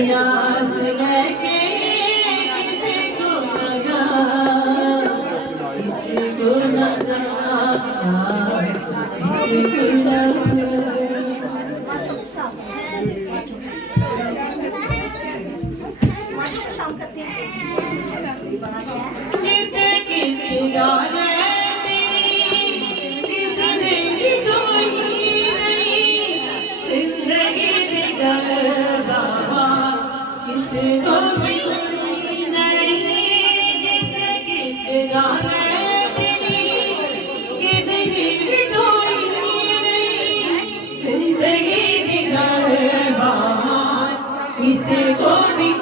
प्यास लगे किसी को लगा, किसी को लगा, किसी को लगा। गाने किसी को भी नहीं, गीत गीत गाने जिंदगी भी कोई नहीं, जिंदगी निगाह बाहर किसी को भी